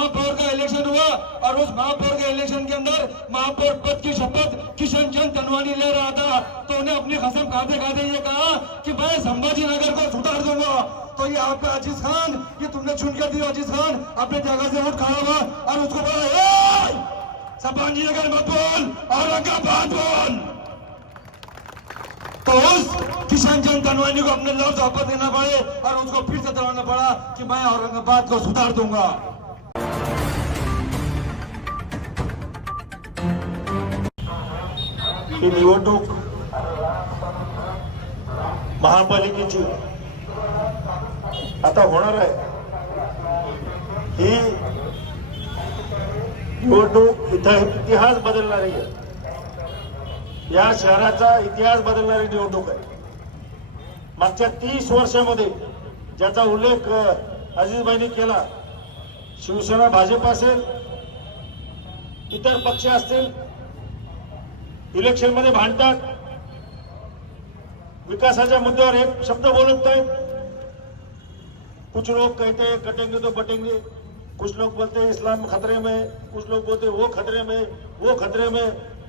महापौर का इलेक्शन हुआ और उस महापौर के इलेक्शन के अंदर महापौर पद की शपथ किशन चंद तनवानी ले रहा था, तो उन्हें अपनी कसम खाते खाते ये कहा कि मैं संभाजी नगर को सुधार दूंगा। तो ये आप पे अजीज खान, ये तुमने चुन कर दिया अजीज खान, अपने जगह से उठ खड़ा हुआ और उसको बोला संभाजी नगर मत बोल, औरंगाबाद बोल। तो उस किशन चंद तनवानी को अपने लफ्ज वापस देना पड़े और उसको फिर से दोहराना पड़ा कि मैं औरंगाबाद को सुधार दूंगा। ही निवडणूक महापालिकेची आता होणार आहे। ही निवडणूक इथं इतिहास बदलणारी आहे, या शहराचा इतिहास बदलणारी निवडणूक आहे। मागच्या 30 वर्षामध्ये ज्याचा उल्लेख अजीजभाईंनी केला, शिवसेना भाजप असेल, इतर पक्ष असतील, इलेक्शन मध्ये भांडतात, विकासाच्या मुद्द्यावर एक शब्द बोलत नाहीत। कुछ लोग कहते हैं कटेंगे तो बटेंगे, कुछ लोग बोलते हैं इस्लाम खतरे में, कुछ लोग बोलते हैं वो खतरे में, वो खतरे में।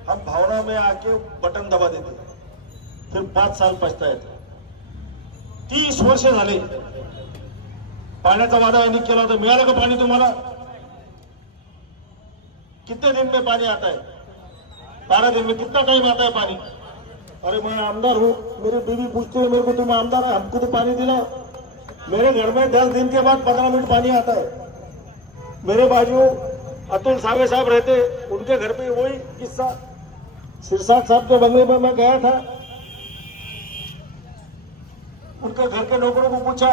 हम भावना में आके बटन दबा देते, फिर 5 साल पछतायत। 30 वर्ष झाले पाण्याचा वादा यांनी केला होता, मिळालं का पाणी तुम्हाला? कितने दिन में पानी आता है? 12 दिन में। कितना टाइम आता है पानी? अरे मैं आमदार हूँ, मेरी बीवी पूछती है मेरे को, तुम आमदार है, हमको तो पानी दिला। मेरे घर में 10 दिन के बाद 15 मिनट पानी आता है। मेरे बाजू अतुल सावे साहब रहते, उनके घर पे वही किस्सा। सिरसाट साहब के बंगले में मैं गया था, उनके घर के नौकरों को पूछा,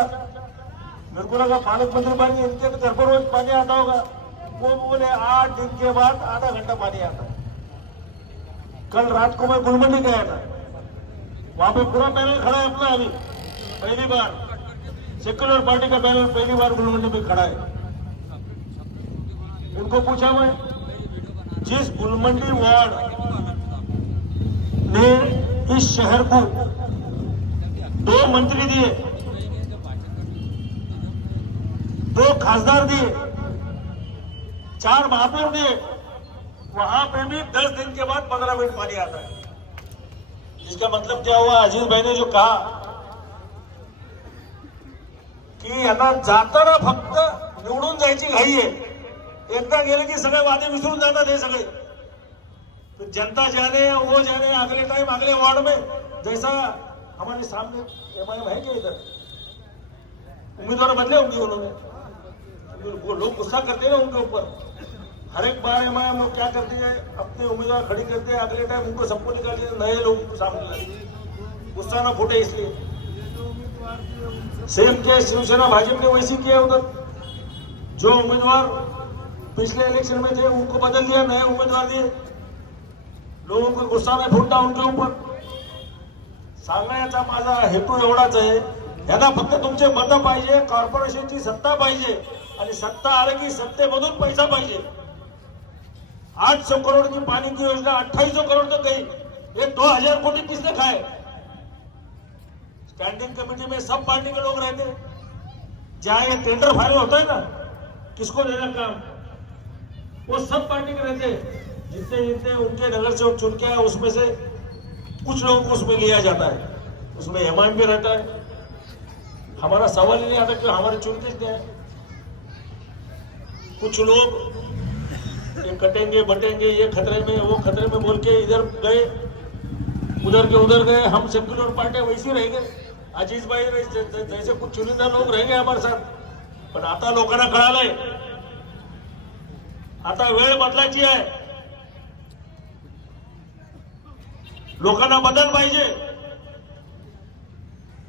मेरे को लगा पालक मंत्री पानी, इनके घर पर रोज पानी आता होगा। वो बोले 8 दिन के बाद आधा घंटा पानी आता है। कल रात को मैं गुलमंडी गया था, वहां पे पूरा पैनल खड़ा है अपना, अभी पहली बार सेक्युलर पार्टी का पैनल पहली बार गुलमंडी में खड़ा है। उनको पूछा मैं, जिस गुलमंडी वार्ड ने इस शहर को 2 मंत्री दिए, 2 खासदार दिए, 4 महापौर दिए, वहां पे भी 10 दिन के बाद 15 मिनट पानी आता है। इसका मतलब क्या हुआ? अजीज भाई ने जो कहा की यांना जाताना फक्त निवडून जायची घाई आहे, एकदा गेले की सगळे वादे विसरून जातात हे सगळे। तो जनता जाने वो जाने, अगले टाइम अगले वार्ड में, जैसा हमारे सामने एमआईएम है क्या इधर, उम्मीदवार बदले होंगे उन्होंने, वो लोग गुस्सा करते हैं ना उनके ऊपर। हर एक बार एमआईएम लोग क्या करती है, अपने उम्मीदवार खड़ी करते हैं, अगले टाइम उनको सबको निकाल के नए लोग उनको सामने लाते, गुस्सा ना फूटे इसलिए। सेम केस शिवसेना भाजपा ने वैसे किया उधर, जो उम्मीदवार पिछले इलेक्शन में थे उनको बदल दिया, नए उम्मीदवार दिए, लोगों को गुस्सा नहीं फूटता उनके ऊपर। सांगण्याचा माझा हेतू एवढाच आहे, यांना फक्त तुमचे मत पाहिजे, कॉर्पोरेशनची सत्ता पाहिजे, आणि सत्ता आले की सत्तेमधून पैसा पाहिजे। 800 करोड़ की पानी की योजना 2800 करोड़ तो गई, ये 2000 कोटी किसने खाए? स्टैंडिंग कमेटी में सब पार्टी के लोग रहते, जहां ये टेंडर फाइनल होता है ना, किसको देना काम, वो सब पार्टी के रहते, जितने जितने उनके नगर सेवक चुन के आए उसमें से कुछ लोगों को उसमें लिया जाता है, उसमें एमआईएम भी रहता है। हमारा सवाल ही नहीं आता कि हमारे चुन के दिया। कुछ लोग ये कटेंगे बटेंगे, ये खतरे में वो खतरे में बोल के इधर गए, उधर के उधर गए। हम सेक्युलर पार्टी वैसी रह गए, अजीज भाई जैसे कुछ चुनिंदा लोग रहेंगे हमारे साथ। पण आता लोकांना कळालंय, आता वेळ बदलायची आहे, लोकांना बदल पाहिजे।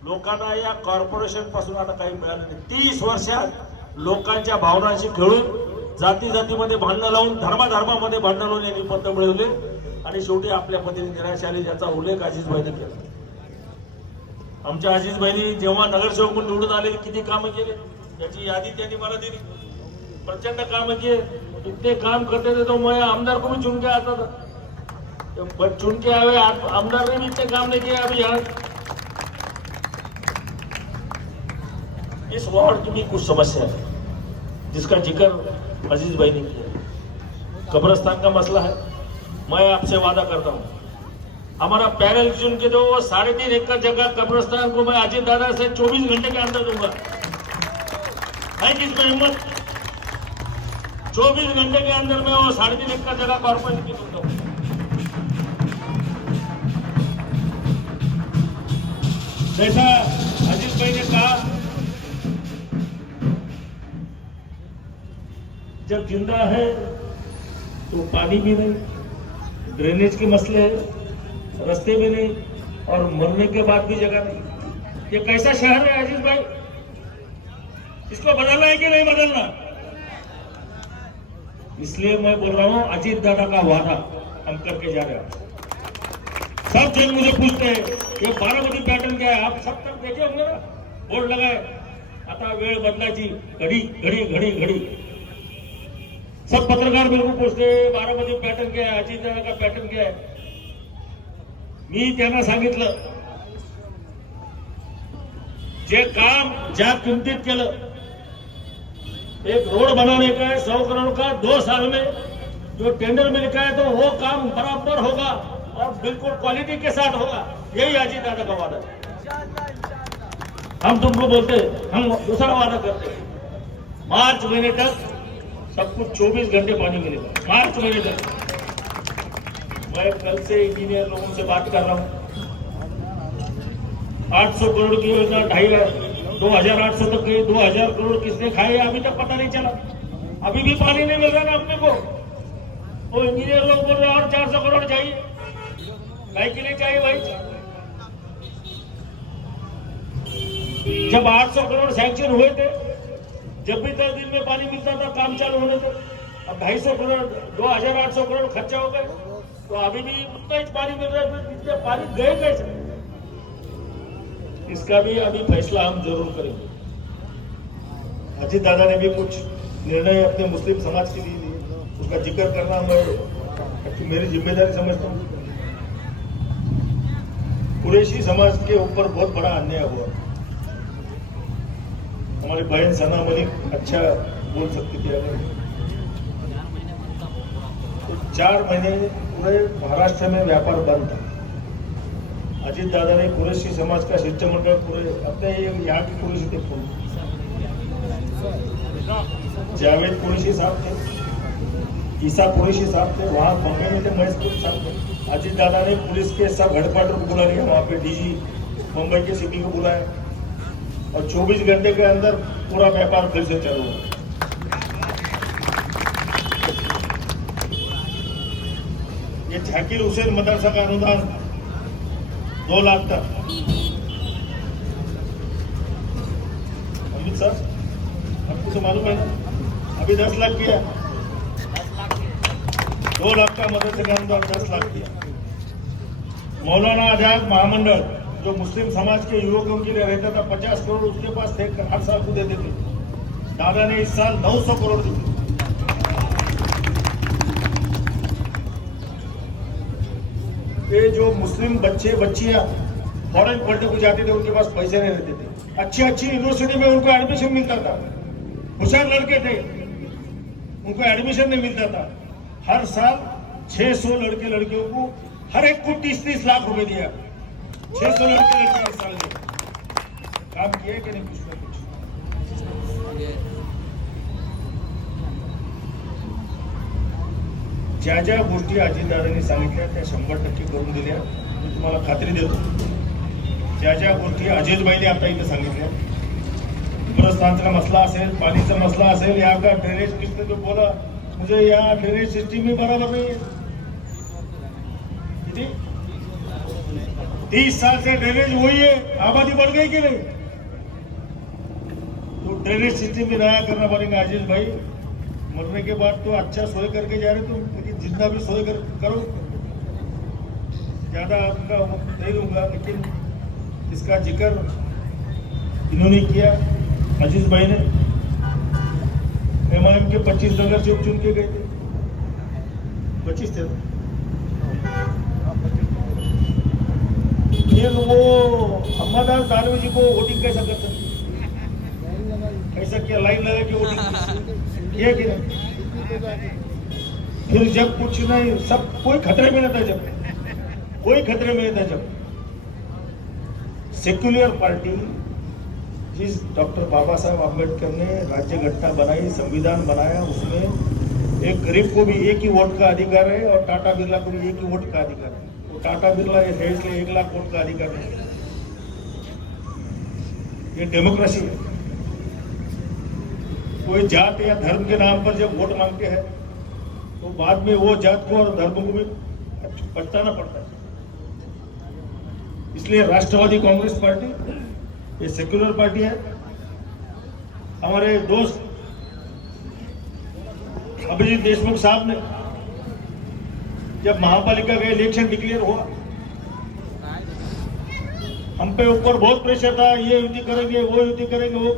लोकांना या कॉर्पोरेशन पासून आता काही मिळालं नाही। 30 वर्षात लोकांच्या भावनांशी खेळून, जाती जातीमध्ये भांडणं लावून, धर्माधर्मामध्ये भांडणं लावून यांनी पद मिळवले आणि शेवटी आपल्या पतीने निराश आली, ज्याचा उल्लेख अजीजभाईने केला। आमच्या अजीजभाईंनी जेव्हा नगरसेवक म्हणून निवडून आले किती कामं केले त्याची यादी त्यांनी मला दिली, प्रचंड कामं किए, इतने काम करते थे तो मैं आमदार को भी चुन के आता था, तो चुन के आए आमदार ने भी इतने काम नहीं किया। अभी यहाँ इस वार्ड की भी कुछ समस्या है, जिसका जिक्र अजीज भाई ने किया। कब्रिस्तान का मसला है, मैं आपसे वादा करता हूँ, हमारा पैनल चुन के दो, 3.5 एकड़ जगह कब्रिस्तान को मैं अजीत दादा से 24 घंटे के अंदर दूंगा। है किसमें हिम्मत? 24 घंटे के अंदर मैं वो 3.5 एकड़ जगह कॉर्पोरेशन की दूंगा। जैसा अजीत भाई ने कहा, जब जिंदा है तो पानी भी नहीं, ड्रेनेज के मसले है, रास्ते भी नहीं, और मरने के बाद भी जगह नहीं। ये कैसा शहर है अजीत भाई? इसको बदलना है कि नहीं बदलना? इसलिए मैं बोल रहा हूं, अजीत दादा का वादा हम करके जा रहे हैं। सब जन मुझे पूछते हैं ये बारामती पॅटर्न क्या है, आप सब तक देखे होंगे ना, बोर्ड लगाए, आता वेळ बदलायची, घडी घडी घडी घडी। सब पत्रकार मेरे को पूछते हैं बारामती पॅटर्न क्या है, अजीत दादा का पॅटर्न क्या है। मी त्यांना सांगितलं, जे काम ज्या किमतीत केलं, एक रोड बनाने का है 100 करोड़ का 2 साल में, जो टेंडर में लिखा है तो वो काम बराबर होगा और बिल्कुल क्वालिटी के साथ होगा। यही अजीत दादा का वादा है। हम तुमको बोलते, हम दूसरा वादा करते, मार्च महीने तक सब कुछ 24 घंटे पानी मिलेगा। मार्च महीने तक। मैं कल से इंजीनियर लोगों से बात कर रहा हूँ, 800 करोड़ की योजना 2,800 तक गई, 2,000 करोड़ किसने खाए अभी तक पता नहीं चला। अभी भी पानी नहीं मिल रहा ना अपने को। वो इंजीनियर लोग बोल रहे और 400 करोड़ चाहिए। काय के लिए चाहिए भाई? जब 800 करोड़ सैंक्शन हुए थे, जब भी 10 दिन में पानी मिलता था काम चालू होने थे। अब 250 करोड़ 2,800 करोड़ खर्चा हो गए, तो अभी भी उतना ही पानी मिल रहा है। इतने पानी गए कैसे? इसका भी अभी फैसला हम जरूर करेंगे। अजीत दादा ने भी कुछ निर्णय अपने मुस्लिम समाज के लिए लिए, उसका जिक्र करना मैं मेरी जिम्मेदारी समझता हूँ। कुरैशी समाज के ऊपर बहुत बड़ा अन्याय हुआ। हमारी बहन सना मलिक अच्छा बोल सकती थी, अगर तो 4 महीने पूरे महाराष्ट्र में व्यापार बंद था। अजीत दादा ने कुरैशी समाज का शिष्टमंडल पूरे अपने यहाँ की कुरैशी थे, जावेद कुरैशी साहब थे, ईसा कुरैशी साहब थे, वहाँ बॉम्बे में थे, महेश साहब थे। अजीत दादा ने पुलिस के सब हेडक्वार्टर को बुला लिया, वहाँ पे डीजी मुंबई के सिटी को बुलाया और 24 घंटे के अंदर पूरा व्यापार फिर से चालू हुआ। ये झाकिर हुसैन मदरसा का अनुदान 2 लाख तक। अमित सर, आपको तो मालूम है ना, अभी 10 लाख किया, 2 लाख का मदरसे का अनुदान 10 लाख किया। मौलाना आजाद महामंडल जो मुस्लिम समाज के युवकों के लिए रहता था, 50 करोड़ उसके पास थे, हर साल को देते थे। दादा ने इस साल 900 करोड़ दिए। ये जो मुस्लिम बच्चे बच्चियां फॉरेन पढ़ने को जाते थे, उनके पास पैसे नहीं रहते थे, अच्छी अच्छी यूनिवर्सिटी में उनको एडमिशन मिलता था। होशियार लड़के थे, उनको एडमिशन नहीं मिलता था। हर साल 600 लड़के लड़कियों को हर एक को 30-30 लाख रुपए दिया। 600 लड़के लड़के इस साल में काम किए कि नहीं? कुछ ना कुछ। ज्या ज्या गोष्टी अजितदादांनी सांगितल्या त्या 100% करून दिल्या, मी तुम्हाला खात्री देतो। ज्या ज्या गोष्टी अजयभाईने आता इथे सांगितल्या, कब्रस्तानचा मसला असेल, पाणीचा मसला असेल, या का ड्रेनेज किसने जो बोला मुझे यहाँ ड्रेनेज सिस्टम ही बराबर नहीं है। 30 साल से ड्रेनेज वही है, आबादी बढ़ गई कि नहीं? तो ड्रेनेज सिस्टम भी नया करना पड़ेगा। अजीज भाई मरने के बाद तो अच्छा सोए करके जा रहे तुम, लेकिन जितना भी सोए करो, ज्यादा आपका नहीं दूंगा, लेकिन इसका जिक्र इन्होंने किया। अजीज भाई ने MIM के 25 नगर से चुन के गए थे, 25 थे। ये वो अम्मादास दानवे जी को वोटिंग कैसा कर सकते, कैसा किया, लाइन लगा के वोटिंग। किया कि नहीं? फिर जब कुछ नहीं, सब कोई खतरे में नहीं था, जब कोई खतरे में नहीं था, जब सेक्युलर पार्टी जिस डॉक्टर बाबा साहब आम्बेडकर ने राज्य घटना बनाई, संविधान बनाया, उसमें एक गरीब को भी एक ही वोट का अधिकार है और टाटा बिरला को भी एक ही वोट का अधिकार है। वो टाटा बिरला ये देश के 1 लाख वोट का अधिकार नहीं है। ये डेमोक्रेसी है। कोई जात या धर्म के नाम पर जब वोट मांगते हैं तो बाद में वो जात को और धर्म को भी पछताना पड़ता है। इसलिए राष्ट्रवादी कांग्रेस पार्टी ये सेक्युलर पार्टी है। हमारे दोस्त अभिजीत देशमुख साहब ने जब महापालिका का इलेक्शन डिक्लेयर हुआ, हम पे ऊपर बहुत प्रेशर था, ये युति करेंगे, वो युति करेंगे, वो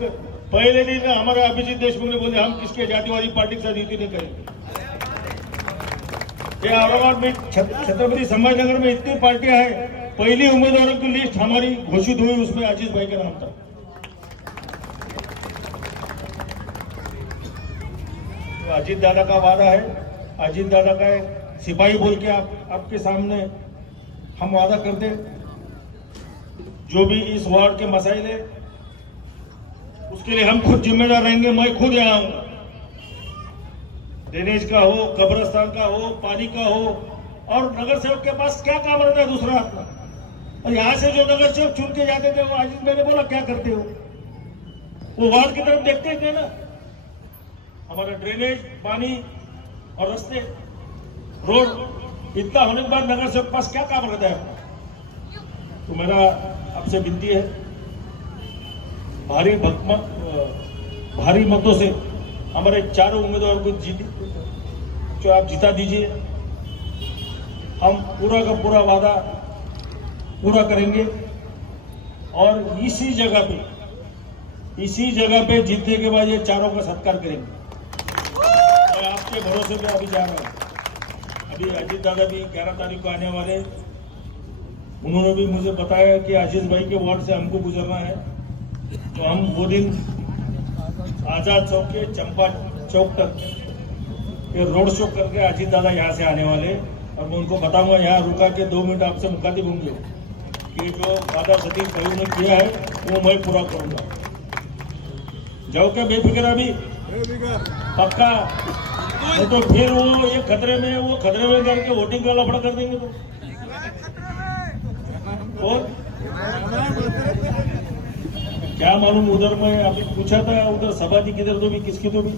पहले दिन हमारा अभिजीत देशमुख ने बोले हम किसके जातिवादी पार्टी के साथ युति नहीं करेंगे। ये औरंगाबाद में छत्रपति संभाजीनगर में इतनी पार्टियां हैं, पहली उम्मीदवारों की लिस्ट हमारी घोषित हुई, उसमें आशीष भाई का नाम था। तो अजीत दादा का वादा है, अजीत दादा का सिपाही बोल के आपके सामने हम वादा करते, जो भी इस वार्ड के मसाइल है उसके लिए हम खुद जिम्मेदार रहेंगे। मैं खुद यहाँ आऊंगा, ड्रेनेज का हो, कब्रिस्तान का हो, पानी का हो, और नगर सेवक के पास क्या काम रहता है दूसरा अपना। और यहाँ से जो नगर सेवक चुन के जाते थे वो आज मैंने बोला क्या करते हो, वो वार्ड की तरफ देखते थे ना। हमारा ड्रेनेज, पानी और रास्ते, रोड इतना होने के बाद नगर सेवक के पास क्या काम रहता है अपना। तो मेरा आपसे विनती है, भारी मतों से हमारे चारों उम्मीदवारों को जो आप जिता दीजिए। हम पूरा का पूरा वादा पूरा करेंगे और इसी जगह पे जीतने के बाद ये चारों का सत्कार करेंगे। मैं आपके भरोसे पे अभी जा रहा हूँ। अभी अजीत दादा भी 11 तारीख को आने वाले, उन्होंने भी मुझे बताया कि आशीष भाई के वार्ड से हमको गुजरना है, तो हम वो दिन आजाद चौक के चंपा चौक तक ये रोड शो करके अजीत दादा यहाँ से आने वाले, और मैं उनको बताऊंगा यहाँ रुका के 2 मिनट आपसे मुखातिब होंगे कि जो वादा सतीश भाई ने किया है वो मैं पूरा करूंगा। जाओ क्या बेफिक्र अभी पक्का, नहीं तो फिर वो ये खतरे में करके वोटिंग का लफड़ा कर देंगे। तो क्या मालूम, उधर मैं अभी पूछा था, उधर सभा थी किधर, तो भी किसकी, तो भी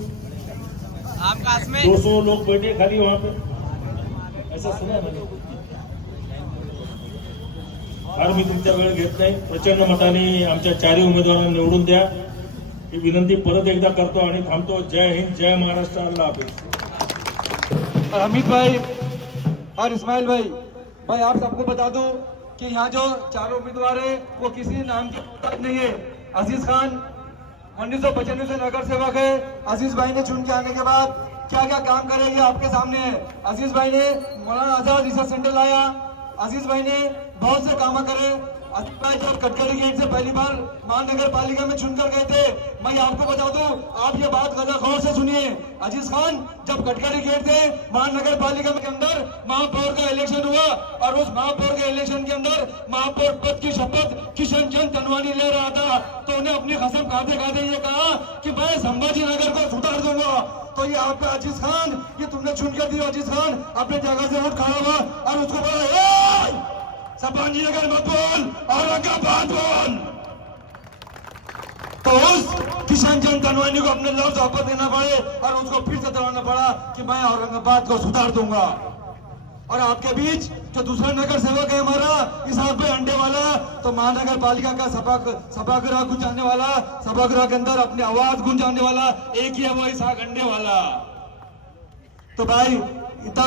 200 लोग बैठे खाली वहां पे, ऐसा सुना मैंने। फार मी तुमचा वेळ घेत नाही, प्रचंड मताने आमच्या 4 उमेदवारांना निवडून द्या ही विनंती परत एकदा करतो आणि थांबतो। जय हिंद, जय महाराष्ट्र, अल्लाह हाफिज। अमित भाई और इस्माइल भाई आप सबको बता दूं कि यहाँ जो 4 उम्मीदवार है वो किसी नाम की मोहताज नहीं है। अजीज खान 1995 से नगर सेवक है। अजीज भाई ने चुन के आने के बाद क्या क्या काम करे ये आपके सामने है। अजीज भाई ने मौलाना आजाद रिसर्च सेंटर लाया, अजीज भाई ने बहुत से काम करे। अजीज भाई जब कटकरी गेट से पहली बार महानगर पालिका में चुनकर गए थे, मैं आपको बता दूं, आप ये बात गौर से सुनिए। अजीज खान जब कटकरी गेट से महानगर पालिका के अंदर महापौर का इलेक्शन हुआ और उस महापौर के इलेक्शन के अंदर महापौर पद की शपथ किशन चंद तनवानी ले रहा था, तो उन्हें अपनी कसम खाते खाते ये कहा कि मैं संभाजी नगर को सुधार दूंगा। तो ये आपका अजीज खान, ये तुमने चुन कर दिया। अजीज खान अपने जगह से उठ खड़ा हुआ और उसको बोला संभाजी नगर मत बोल, औरंगाबाद बोल। तो उस किशन चंद तनवानी को अपने लफ्ज वापस देना पड़े और उसको फिर से दोहराना पड़ा कि मैं औरंगाबाद को सुधार दूंगा। और आपके बीच जो दूसरा नगर सेवक है हमारा इसाक भाई अंडे वाला, तो महानगर पालिका का सभागृह गुंजाने वाला, सभागृह के अंदर अपनी आवाज गुंजाने वाला एक ही है, वो इसाक अंडे वाला। तो भाई इतना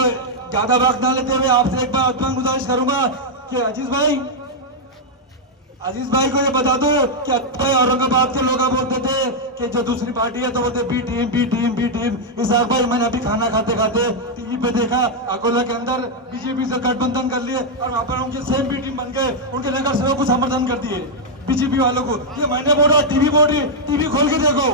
ज्यादा वक्त ना लेते हुए आपसे एक बार गुजारिश करूंगा कि अजीज भाई को ये बता दो कि भाई औरंगाबाद के लोग बोलते थे कि जो दूसरी पार्टी है तो बोलते बी टीम। इसाक भाई मैंने अभी खाना खाते टीवी पे देखा, अकोला के अंदर बीजेपी से गठबंधन कर लिए और वहां पर उनके सेम बी टीम बन गए, उनके नगर सेवक को समर्थन कर दिए बीजेपी वालों को। ये मैंने बोल रहा टीवी खोल के देखो।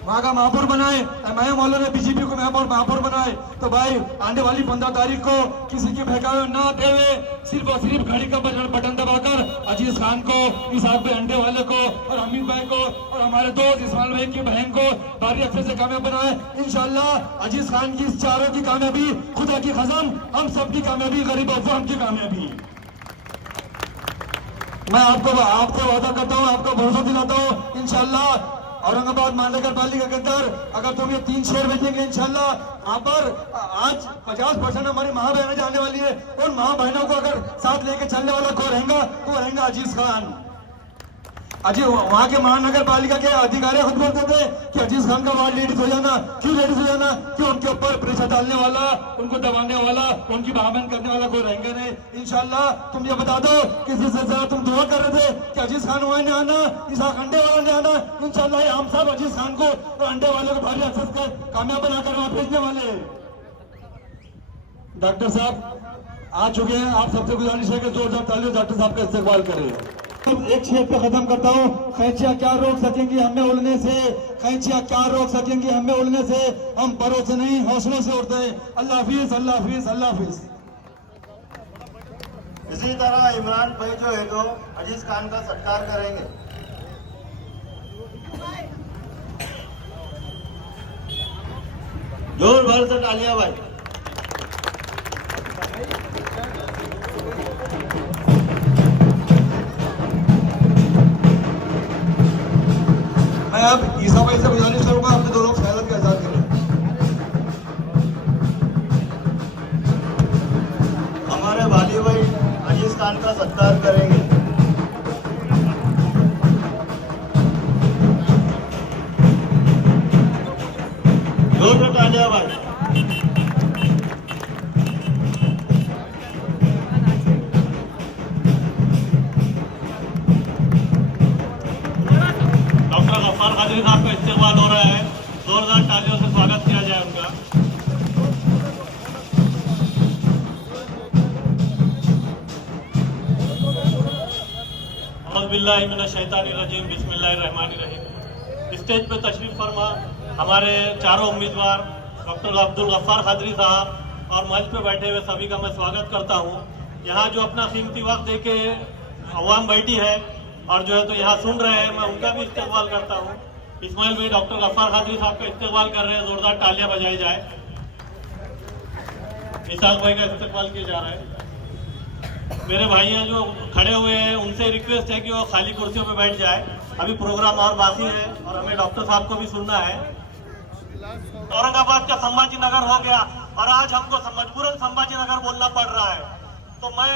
वहाँ का महापौर बनाए, एमआईएम वालों ने बीजेपी को महापौर बनाए, तो भाई आने वाली 15 तारीख को किसी के बहकावे ना देवे, सिर्फ और सिर्फ घड़ी का बटन दबाकर अजीज खान को, इसाक भाई अंडे वाले को और अमित भाई को और हमारे दोस्त इस्माइल भाई की बहन को भारी अक्षर से कामयाब बनाए। इंशाल्लाह अजीज खान की इस चारों की कामयाबी, खुदा की कसम हम सबकी कामयाबी, गरीब अफवाम की कामयाबी। मैं आपको वादा करता हूँ, आपको भरोसा दिलाता हूँ, इंशाल्लाह औरंगाबाद महानगर पालिका के अंदर अगर तुम ये 3 शेर भेजेंगे, इंशाल्लाह वहाँ पर आज 50% हमारी माँ बहनें जाने वाली है। उन माँ बहनों को अगर साथ लेके चलने वाला कौन रहेगा, तो रहेगा अजीज खान। वहाँ के महानगर पालिका के अधिकारी खुद बोलते थे कि अजीज खान का वार्ड लेडीज हो जाना, क्यों लेडीज हो जाना, क्यों उनके ऊपर प्रेशर डालने वाला, उनको दबाने वाला, उनकी बहामन करने वाला कोई रहेंगे नहीं। इंशाल्लाह तुम ये बता दो कि जिस सिलसिला तुम दुआ कर रहे थे कि अजीज खान वहाँ ने आना, इसाक अंडे वाला ने आना, इंशाल्लाह हम सब अजीज खान को और अंडे वालों को भारी अक्सर कर कामयाब बनाकर वहाँ भेजने वाले। डॉक्टर साहब आ चुके हैं, आप सबसे गुजारिश है कि जोरदार तालियों डॉक्टर साहब का इस्तेमाल करें। एक शेर पे खत्म करता हूँ, कैंचियां क्या रोक सकेंगी हमें उड़ने से, कैंचियां क्या रोक सकेंगी हमें उड़ने से, हम परों से नहीं हौसलों से उड़ते हैं। अल्लाह हाफिज, अल्लाह हाफिज, अल्लाह हाफिज। इसी तरह इमरान भाई जो है तो अजीज खान का सत्कार करेंगे। जोर भर से तालियां भाई। मैं अब ईसा भाई से गुजारिश करूंगा, अपने दोनों ख्याल के आजाद करें। हमारे वाली भाई अजीज खान का सत्कार करेंगे। जोर से तालियां भाई। डॉक्टर गफ्फार कादरी साहब का इस्तेमाल हो रहा है, जोरदार तालियों से स्वागत किया जाए उनका। औज़ुबिल्लाहिमिनश्शैतानिर्रजीम, बिस्मिल्लाहिर्रहमानिर्रहीम। स्टेज पे तशरीफ फरमा हमारे चारों उम्मीदवार डॉक्टर अब्दुल गफ्फार कादरी साहब और मंच पे बैठे हुए सभी का मैं स्वागत करता हूँ। यहाँ जो अपना कीमती वक्त दे के अवाम बैठी है और जो है तो यहाँ सुन रहे हैं, मैं उनका भी इस्तेमाल करता हूँ। इस्माइल भाई डॉक्टर गफ्फार कादरी साहब का इस्तेमाल कर रहे हैं, जोरदार तालियां बजाई जाए। इसाक भाई का इस्तेमाल किया जा रहा है। मेरे भाइयाँ जो खड़े हुए हैं उनसे रिक्वेस्ट है कि वो खाली कुर्सियों पे बैठ जाए, अभी प्रोग्राम और बाकी है और हमें डॉक्टर साहब को भी सुनना है। औरंगाबाद का संभाजी नगर हो गया और आज हमको मजबूरन संभाजी नगर बोलना पड़ रहा है, तो मैं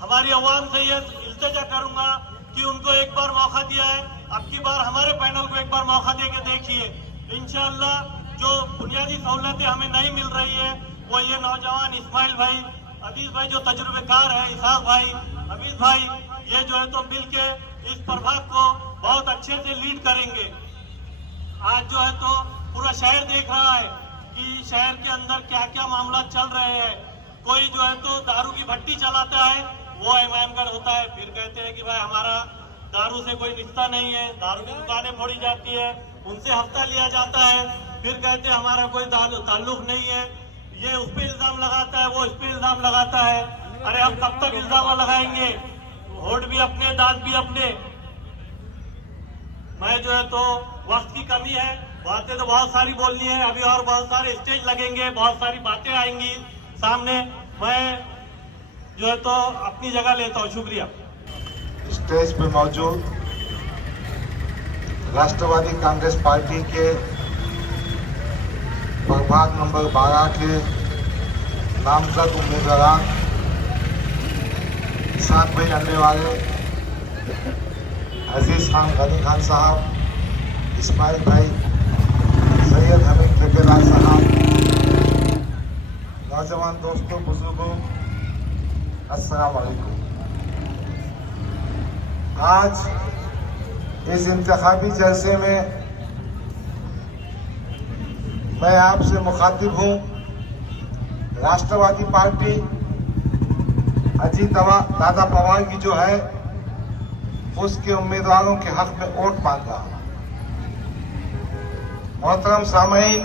हमारी अवाम से ये इल्तिजा करूंगा कि उनको एक बार मौका दिया है, अब की बार हमारे पैनल को एक बार मौका दे के देखिए। इंशाअल्लाह जो बुनियादी सहूलतें हमें नहीं मिल रही है वो ये नौजवान इस्माइल भाई, अजीज भाई जो तजुर्बेकार है, इसाक भाई, अमीर भाई, ये जो है तो मिल के इस प्रभाग को बहुत अच्छे से लीड करेंगे। आज जो है तो पूरा शहर देख रहा है कि शहर के अंदर क्या क्या मामला चल रहे हैं। कोई जो है तो दारू की भट्टी चलाता है, वो इमामगढ़ होता है, फिर कहते हैं कि भाई हमारा दारू से कोई रिश्ता नहीं है, दारू की दुकानें फोड़ी जाती है, उनसे हफ्ता लिया जाता है, फिर कहते हैं हमारा कोई ताल्लुक नहीं है। ये उस पर इल्जाम लगाता है, वो इस पर इल्जाम लगाता है। अरे हम कब तक इल्जाम लगाएंगे? वोट भी अपने, दांत भी अपने। मैं जो है तो वक्त की कमी है, बातें तो बहुत सारी बोलनी है, अभी और बहुत सारे स्टेज लगेंगे, बहुत सारी बातें आएंगी सामने। मैं जो है तो अपनी जगह लेता हूँ। शुक्रिया। स्टेज पे मौजूद राष्ट्रवादी कांग्रेस पार्टी के प्रभाग नंबर 12 के नामजद उम्मीदवार इसाक भाई अंडे वाले, अजीज खान गनी खान साहब, इस्माइल भाई, सैयद हमीद ठेकेदार साहब, नौजवान दोस्तों, बुजुर्गों, अस्सलाम वालेकुम। आज इस इंतखाबी जलसे में मैं आपसे मुखातिब हूँ। राष्ट्रवादी पार्टी अजीत दादा पवार की जो है उसके उम्मीदवारों के हक में वोट मांग रहा हूँ। मोहतरम सामईन,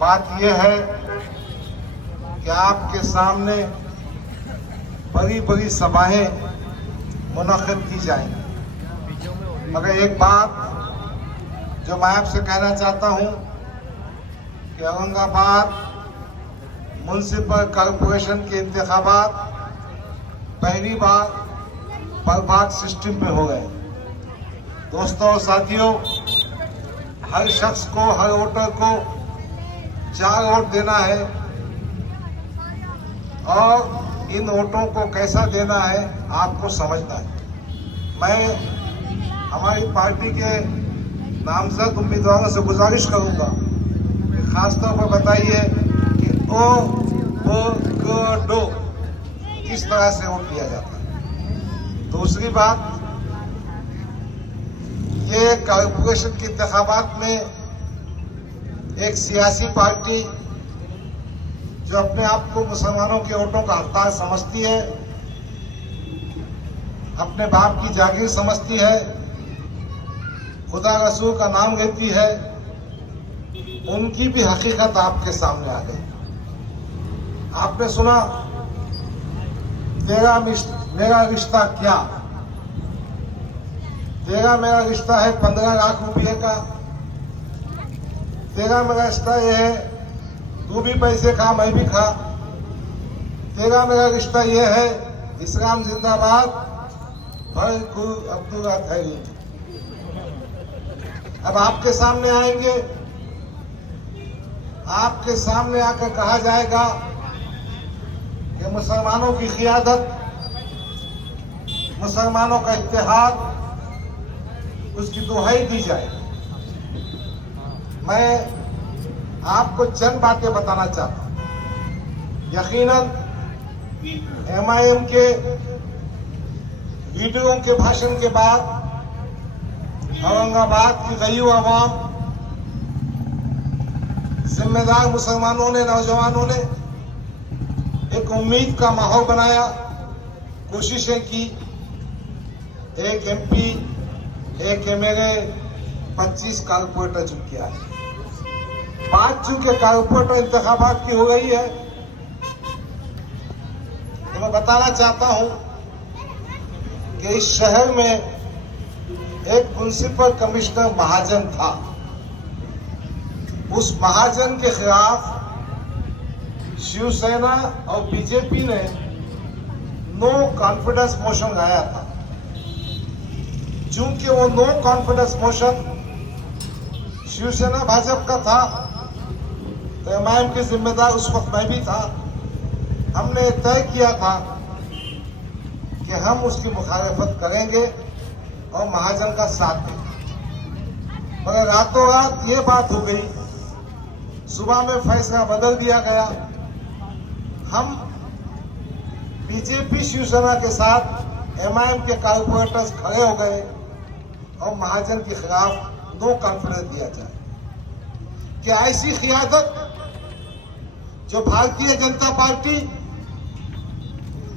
बात यह है कि आपके सामने बड़ी बड़ी सभाएं मुनक़िद की जाएंगी, मगर एक बात जो मैं आपसे कहना चाहता हूं कि औरंगाबाद म्युनिसिपल कॉरपोरेशन के इंतखाबात पहली बार बर्बाद सिस्टम में हो गए। दोस्तों और साथियों, हर शख्स को, हर वोटर को 4 वोट देना है और इन वोटों को कैसा देना है आपको समझना है। मैं हमारी पार्टी के नामजद उम्मीदवारों से गुजारिश करूंगा कि खासतौर पर बताइए कि ओ किस तरह से वोट दिया जाता है। दूसरी बात, ये कॉर्पोरेशन के इंतखाबात में एक सियासी पार्टी जो अपने आप को मुसलमानों के वोटों का हकदार समझती है, अपने बाप की जागीर समझती है, खुदा रसूल का नाम लेती है, उनकी भी हकीकत आपके सामने आ गई। आपने सुना मेरा रिश्ता क्या? तेरा मेरा रिश्ता है 15 लाख रुपये का। तेरा मेरा रिश्ता यह है तू भी पैसे खा मैं भी खा। तेरा मेरा रिश्ता यह है इस्लाम जिंदाबाद, भाई गुरु अब्दुल्ला खैरी। अब आपके सामने आएंगे, आपके सामने आकर कहा जाएगा कि मुसलमानों की क़ियादत, मुसलमानों का इत्तेहाद, उसकी दुहाई दी जाए। मैं आपको चंद बातें बताना चाहता हूं। यकीनन MIM के वीडियो के भाषण के बाद औरंगाबाद की गरीब आवाम, जिम्मेदार मुसलमानों ने, नौजवानों ने एक उम्मीद का माहौल बनाया, कोशिशें की। एक MP, एक MLA, 25 कारपोरेटर चुन किया है। 5 चुनके कारपोरेटर इंतखाबात की हो गई है। तो मैं बताना चाहता हूं कि इस शहर में एक म्युनिसिपल कमिश्नर महाजन था। उस महाजन के खिलाफ शिवसेना और BJP ने नो कॉन्फिडेंस मोशन लाया था। चूंकि वो no confidence motion Shivsena Bhajpa का था, तो MIM के जिम्मेदार उस वक्त मैं भी था। हमने तय किया था कि हम उसकी मुखालिफत करेंगे और महाजन का साथ देंगे, मगर रातों रात ये बात हो गई, सुबह में फैसला बदल दिया गया। हम BJP शिवसेना के साथ MIM के कारपोरेटर्स खड़े हो गए और महाजन के खिलाफ नो कॉन्फिडेंस दिया जाए। क्या ऐसी क़ियादत जो भारतीय जनता पार्टी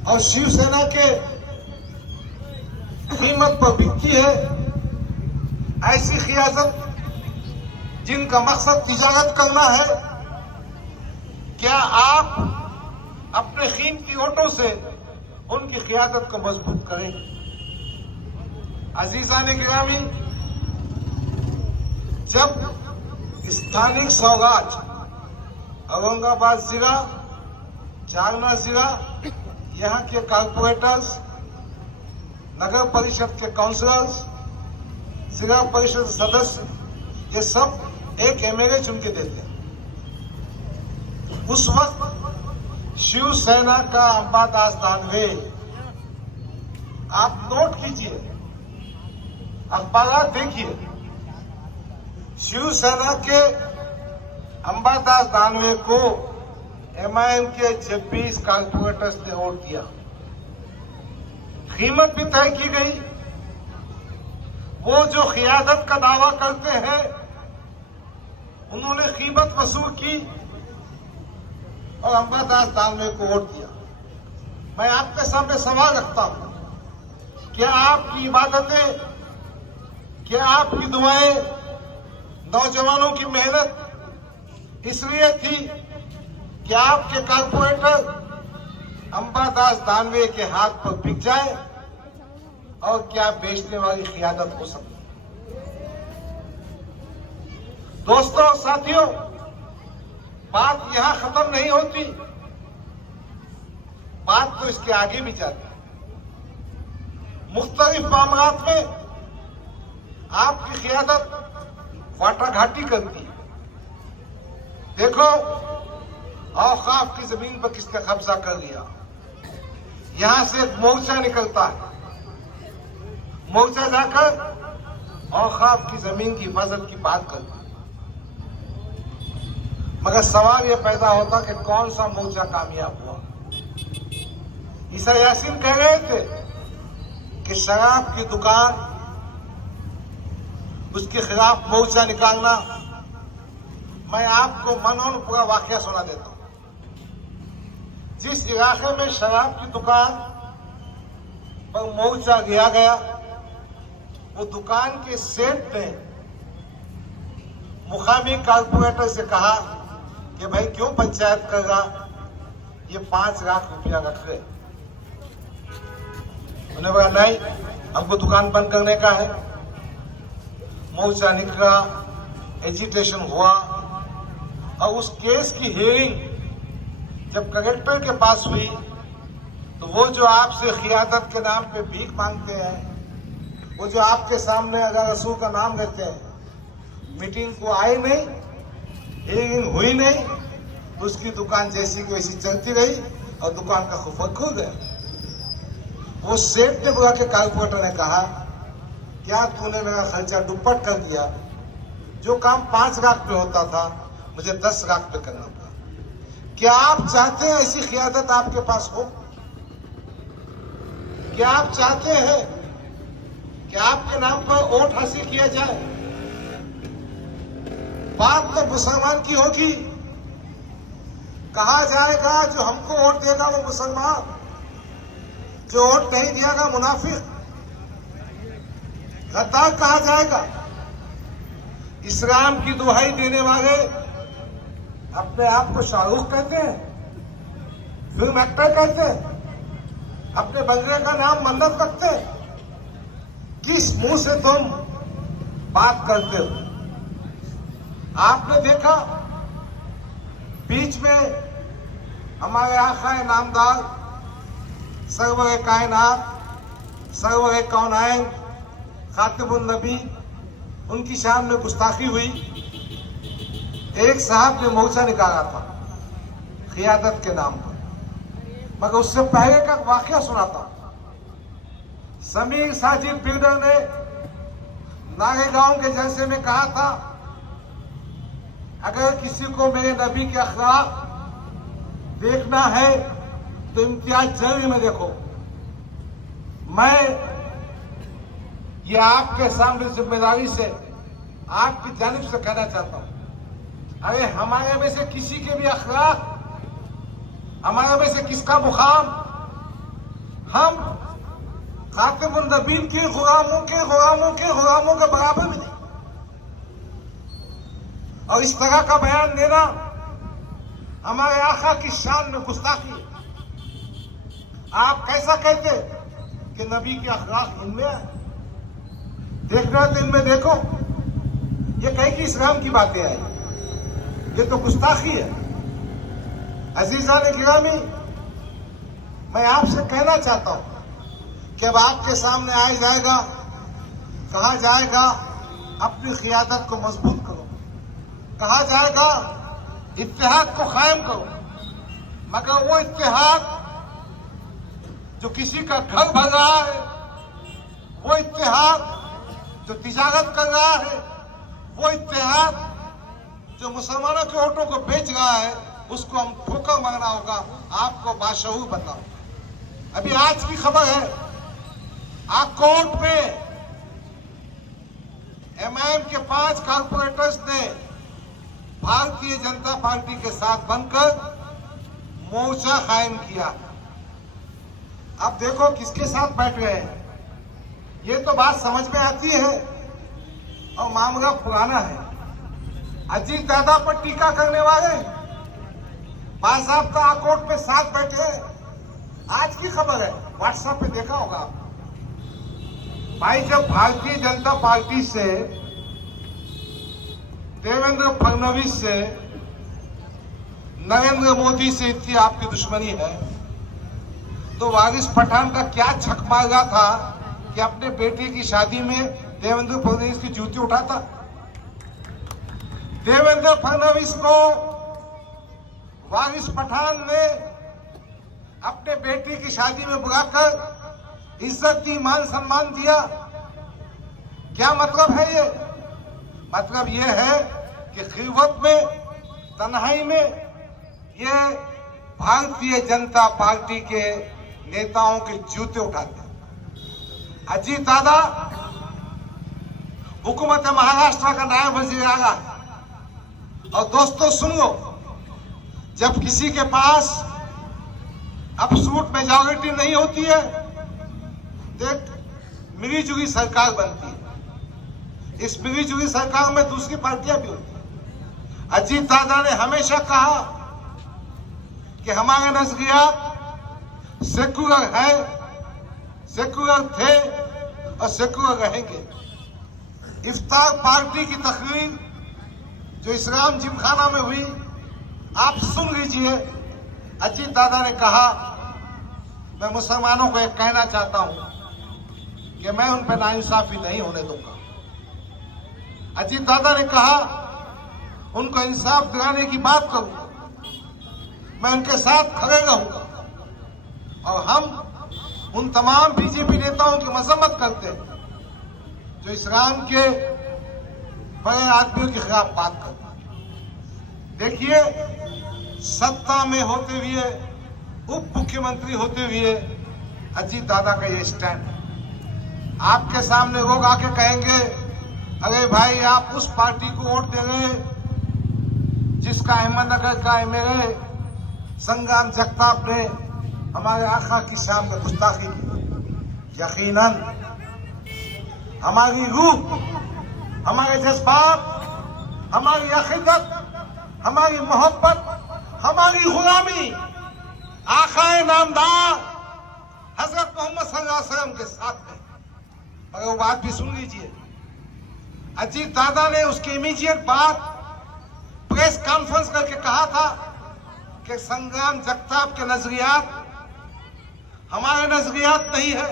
और शिवसेना के कीमत पर बिकती है, ऐसी क़ियादत जिनका मकसद तिजारत करना है, क्या आप अपने कीमती वोटों से उनकी क़ियादत को मजबूत करें? अजीज़ान गिरामी, जब स्थानिक सौगात औरंगाबाद जिला, जालना जिला, यहाँ के कारपोरेटर्स, नगर परिषद के काउंसलर्स, जिला परिषद सदस्य, ये सब एक MLA चुन के देते हैं। उस वक्त शिवसेना का अंबादास दानवे, आप नोट कीजिए, अखबार देखिए, शिवसेना के अंबादास दानवे को MIM के 26 कारपोरेटर्स ने वोट दिया। कीमत भी तय की गई। वो जो क़ियादत का दावा करते हैं, उन्होंने कीमत वसूल की और अंबादास दानवे को वोट दिया। मैं आपके सामने सवाल रखता हूं, क्या आपकी इबादतें, क्या आपकी दुआएं, नौजवानों की मेहनत इसलिए थी कि आपके कारपोरेटर अंबादास दानवे के हाथ पर बिक जाए और क्या बेचने वाली क़ियादत हो सकती। दोस्तों, साथियों, बात यहां खत्म नहीं होती, बात तो इसके आगे भी जाती है। मुख्तलिफ मामलात में आपकी क़ियादत वाटाघाटी करती है। देखो, औकाफ की जमीन पर किसने कब्जा कर लिया। यहां से एक मोर्चा निकलता है, मोर्चा जाकर औकाफ की जमीन की हिफाजत की बात करता है। मगर सवाल यह पैदा होता कि कौन सा मोर्चा कामयाब हुआ। ईसा यासीन कह रहे थे कि शराब की दुकान, उसके खिलाफ मोर्चा निकालना। मैं आपको मनोन पूरा वाकया सुना देता हूं। जिस इलाके में शराब की दुकान पर मोर्चा लिया गया, वो दुकान के सेठ ने मुकामी कारपोरेटर से कहा कि भाई क्यों पंचायत कर रहा, ये 5 लाख रुपया रख रहे। उन्होंने बोला नहीं, हमको दुकान बंद करने का है। मोर्चा निकला, एजिटेशन हुआ और उस केस की हियरिंग जब कलेक्टर के पास हुई तो वो जो आपसे क़ियादत के नाम पे भीख मांगते हैं, वो जो आपके सामने अगर रसूल का नाम लेते हैं, मीटिंग को आए नहीं, हियरिंग हुई नहीं, तो उसकी दुकान जैसी की वैसी चलती रही और दुकान का खुफा खुल गया। वो सेठ ने बुला के कारपोरेटर ने कहा, क्या तूने मेरा खर्चा दुप्पट कर दिया? जो काम 5 लाख पे होता था मुझे 10 लाख पे करना पड़ा। क्या आप चाहते हैं ऐसी क़ियादत आपके पास हो? क्या आप चाहते हैं कि आपके नाम पर वोट हासिल किया जाए? बात तो मुसलमान की होगी। कहा जाएगा जो हमको वोट देगा वो मुसलमान, जो वोट नहीं दिएगा मुनाफिक, गद्दार कहा जाएगा। इस्लाम की दुहाई देने वाले अपने आप को शाहरुख कहते हैं, फिल्म एक्टर कहते हैं, अपने बंगले का नाम मन्नत रखते हैं। किस मुंह से तुम बात करते हो? आपने देखा बीच में हमारे आका नामदार सरवर कायनात, सरवर कौनाइन, खातिमुन नबी, उनकी शान में गुस्ताखी हुई। एक साहब ने मोर्चा निकाला था क़ियादत के नाम पर, मगर उससे पहले का वाकया सुनाता। समीर साजिद बिल्डर ने नागेगांव के जलसे में कहा था, अगर किसी को मेरे नबी के अखलाक देखना है तो इम्तियाज जल्दी में देखो। मैं ये आपके सामने जिम्मेदारी से आपकी जानिब से कहना चाहता हूं, अरे हमारे में से किसी के भी अखलाक, हमारे में से किसका मुकाम, हम खातिमुन नबीन के गुलामों के बराबर भी नहीं। और इस तरह का बयान देना हमारे आका की शान में गुस्ताखी है। आप कैसा कहते कि नबी के अखलाक इनमें है? देखना तो इनमें देखो। ये कहीं की इस्लाम की बातें आई, ये तो गुस्ताखी है। अजीजा ने गिरामी, मैं आपसे कहना चाहता हूं कि अब आपके सामने आया जाएगा, कहा जाएगा अपनी क़ियादत को मजबूत करो, कहा जाएगा इत्तेहाद को कायम करो, मगर वो इत्तेहाद जो किसी का घर भर रहा है, वो इत्तेहाद जो तिजारत कर रहा है, वो इत्तेहाद जो मुसलमानों के वोटों को बेच रहा है, उसको हम ठोकर मारना होगा। आपको बाशऊर बताओ। अभी आज की खबर है, आकोट में एमआईएम के 5 कारपोरेटर्स ने भारतीय जनता पार्टी के साथ बनकर मोर्चा कायम किया। अब देखो किसके साथ बैठ गए हैं। ये तो बात समझ में आती है और मामला पुराना है। अजीत दादा पर टीका करने वाले भाई साहब का कोर्ट में साथ बैठे हैं। आज की खबर है, व्हाट्सएप पे देखा होगा आप। भाई जब भारतीय जनता पार्टी से देवेंद्र फडणवीस से नरेंद्र मोदी से इतनी आपकी दुश्मनी है, तो वारिस पठान का क्या छक मारा था कि अपने बेटे की शादी में देवेंद्र फडणवीस की जूती उठाता। देवेंद्र फडणवीस को वारिस पठान ने अपने बेटे की शादी में बुलाकर इज्जत दी, मान सम्मान दिया। क्या मतलब है ये? मतलब ये है कि खिलवत में, तन्हाई में ये भारतीय जनता पार्टी के नेताओं के जूते उठाते हैं। अजीत दादा हुकूमत महाराष्ट्र का नायब वजीर आला। और दोस्तों सुन लो, जब किसी के पास एब्सोल्यूट मेजॉरिटी नहीं होती है तो एक मिलीजुली सरकार बनती है। इस मिलीजुली सरकार में दूसरी पार्टियां भी होती हैं। अजीत दादा ने हमेशा कहा कि हमारे नजरियात सेक्युलर है, सेक्युलर थे और सेक्युलर रहेंगे। इफ्तार पार्टी की तकरीर जो इस्लाम जिमखाना में हुई, आप सुन लीजिए। अजीत दादा ने कहा, मैं मुसलमानों को एक कहना चाहता हूं कि मैं उन पर नाइंसाफी नहीं होने दूंगा। अजीत दादा ने कहा, उनको इंसाफ दिलाने की बात करूंगा, मैं उनके साथ खड़े रहूंगा। और हम उन तमाम बीजेपी नेताओं की मजम्मत करते हैं जो इस्लाम के बड़े आदमियों के खिलाफ बात करते हैं। देखिए, सत्ता में होते हुए, उप मुख्यमंत्री होते हुए अजीत दादा का ये स्टैंड है। आपके सामने लोग आके कहेंगे, अरे भाई आप उस पार्टी को वोट दे रहे जिसका अहमदनगर का एमएलए संग्राम जगताप ने हमारे आका की शान में गुस्ताखी की। यकीनन हमारी रूह, हमारे जज्बात, हमारी अकीदत, हमारी मोहब्बत, हमारी गुलामी आकाए नामदार हजरत मोहम्मद सल्लल्लाहु अलैहि वसल्लम के साथ में। मगर वो बात भी सुन लीजिए। अजीत दादा ने उसके इमीडिएट बाद प्रेस कॉन्फ्रेंस करके कहा था कि संग्राम जगताप के नजरियात हमारे नजरियात नहीं है,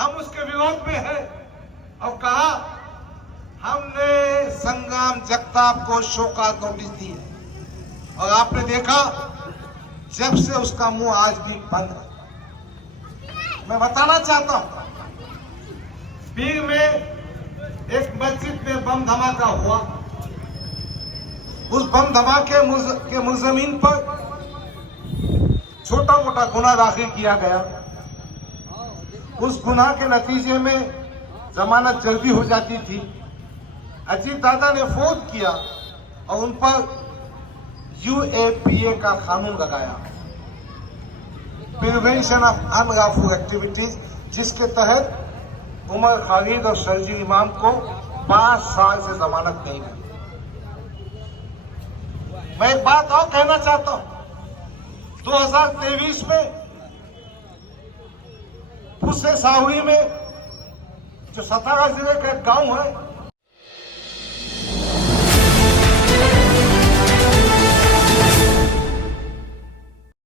हम उसके विरोध में है। और कहा, हमने संग्राम जगताप को शोकॉज नोटिस दी है। और आपने देखा, जब से उसका मुंह आज भी बंद है। मैं बताना चाहता हूं, पीर में एक मस्जिद में बम धमाका हुआ। उस बम धमाके के मुलजमीन पर छोटा मोटा गुनाह दाखिल किया गया। उस गुनाह के नतीजे में जमानत जल्दी हो जाती थी। अजीत दादा ने फोन किया और उन पर UAPA का कानून लगाया, प्रिवेंशन ऑफ अनलॉफुल एक्टिविटीज, जिसके तहत उमर खालिद और शर्जी इमाम को 5 साल से जमानत नहीं मिली। मैं एक बात और कहना चाहता हूं, 2023 में फुस्से साहुरी में जो सतारा जिले का एक गांव है,